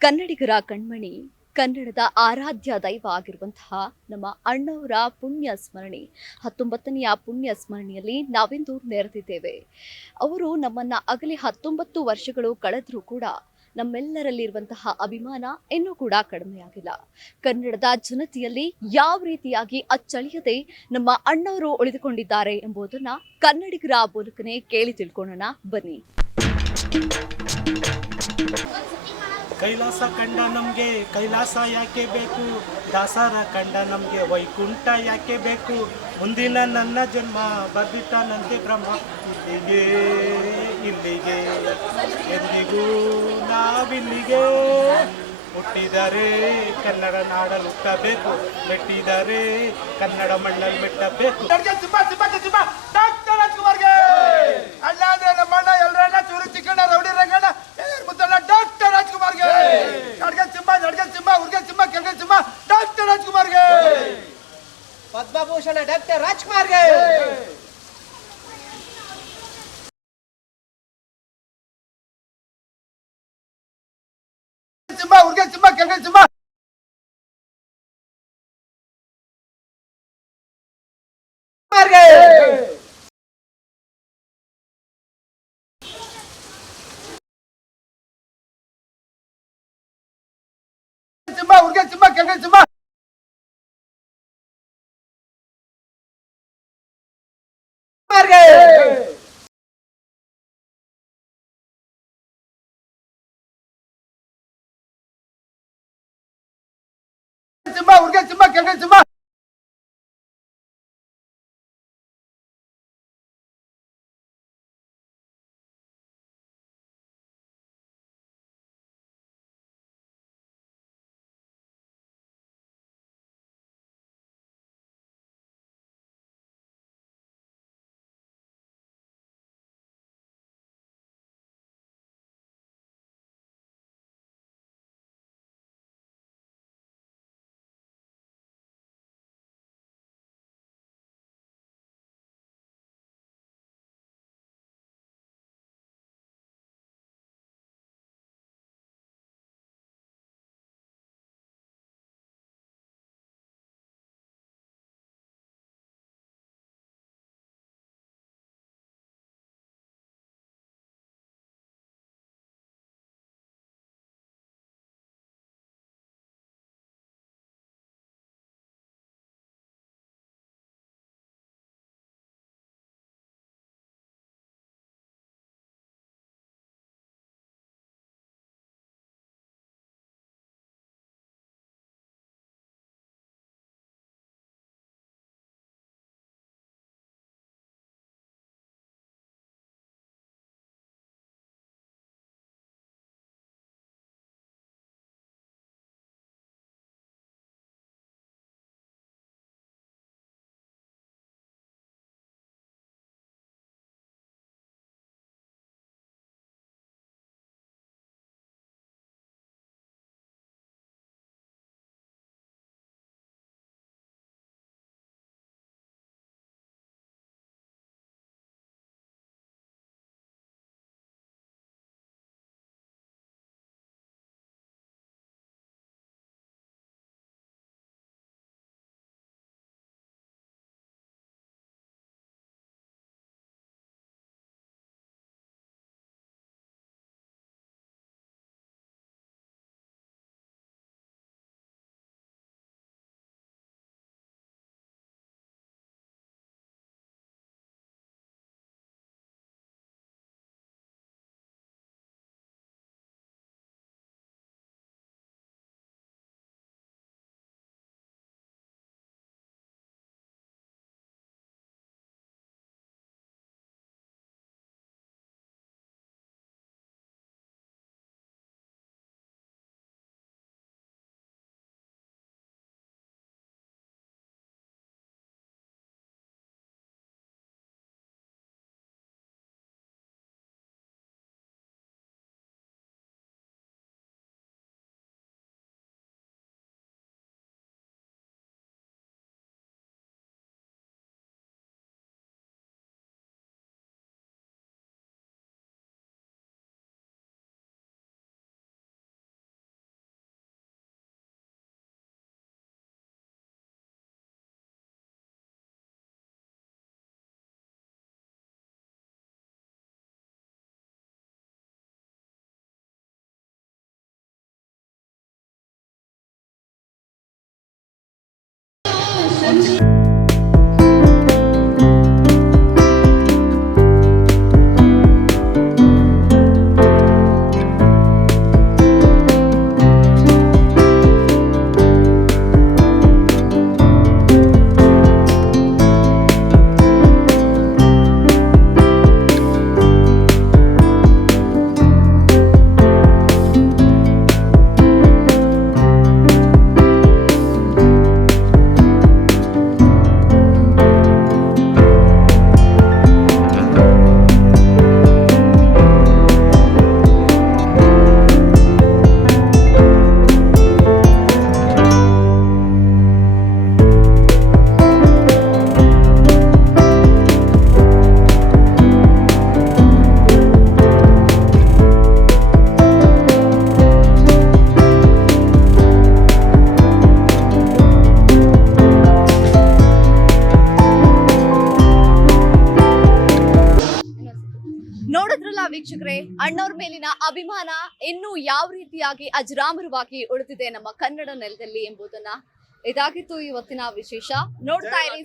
ಕನ್ನಡಿಗರ ಕಣ್ಮಣಿ, ಕನ್ನಡದ ಆರಾಧ್ಯ ದೈವ ಆಗಿರುವಂತಹ ನಮ್ಮ ಅಣ್ಣವರ ಪುಣ್ಯ ಸ್ಮರಣೆ ಹತ್ತೊಂಬತ್ತನೆಯ ಪುಣ್ಯ ಸ್ಮರಣೆಯಲ್ಲಿ ನಾವಿಂದು ನೆರೆದಿದ್ದೇವೆ. ಅವರು ನಮ್ಮನ್ನ ಅಗಲಿ ಹತ್ತೊಂಬತ್ತು ವರ್ಷಗಳು ಕಳೆದರೂ ಕೂಡ ನಮ್ಮೆಲ್ಲರಲ್ಲಿರುವಂತಹ ಅಭಿಮಾನ ಇನ್ನೂ ಕೂಡ ಕಡಿಮೆಯಾಗಿಲ್ಲ. ಕನ್ನಡದ ಜನತೆಯಲ್ಲಿ ಯಾವ ರೀತಿಯಾಗಿ ಅಚ್ಚಳಿಯದೆ ನಮ್ಮ ಅಣ್ಣವರು ಉಳಿದುಕೊಂಡಿದ್ದಾರೆ ಎಂಬುದನ್ನ ಕನ್ನಡಿಗರ ಮೂಲಕನೇ ಕೇಳಿ ತಿಳ್ಕೊಳ್ಳೋಣ. ಬನ್ನಿ. ಕೈಲಾಸ ಕಂಡ ನಮಗೆ, ಕೈಲಾಸ ಯಾಕೆ ಬೇಕು? ದಾಸರ ಕಂಡ ನಮಗೆ ವೈಕುಂಠ ಯಾಕೆ ಬೇಕು? ಮುಂದಿನ ನನ್ನ ಜನ್ಮ ಬರ್ಬಿಟ್ಟಾನಂತೆ ಬ್ರಹ್ಮ ಇಲ್ಲಿಗೆ. ಇಲ್ಲಿಗೆ ಎಂದಿಗೂ ನಾವಿಲ್ಲಿಗೆ ಹುಟ್ಟಿದರೆ ಕನ್ನಡ ನಾಡಲ್ಲಿ ಹುಟ್ಟಬೇಕು. ಮೆಟ್ಟಿದರೆ ಕನ್ನಡ ಮಣ್ಣಲ್ಲಿ ಮೆಟ್ಟಬೇಕು. டாக்டர் ராஜ்குமார்கள். சும்மா உருக சும்மா கேட்க சும்மா. சும்மா உருக சும்மா கேட்க சும்மா. சும்மா உருக சும்மா கெங்க சும்மா 分之。ನೋಡಿದ್ರಲ್ಲ ವೀಕ್ಷಕರೇ, ಅಣ್ಣವ್ರ ಮೇಲಿನ ಅಭಿಮಾನ ಇನ್ನೂ ಯಾವ ರೀತಿಯಾಗಿ ಅಜರಾಮರವಾಗಿ ಉಳಿದಿದೆ ನಮ್ಮ ಕನ್ನಡ ನೆಲದಲ್ಲಿ ಎಂಬುದನ್ನ ಇದಾಗಿತ್ತು ಇವತ್ತಿನ ವಿಶೇಷ. ನೋಡ್ತಾ ಇರಿ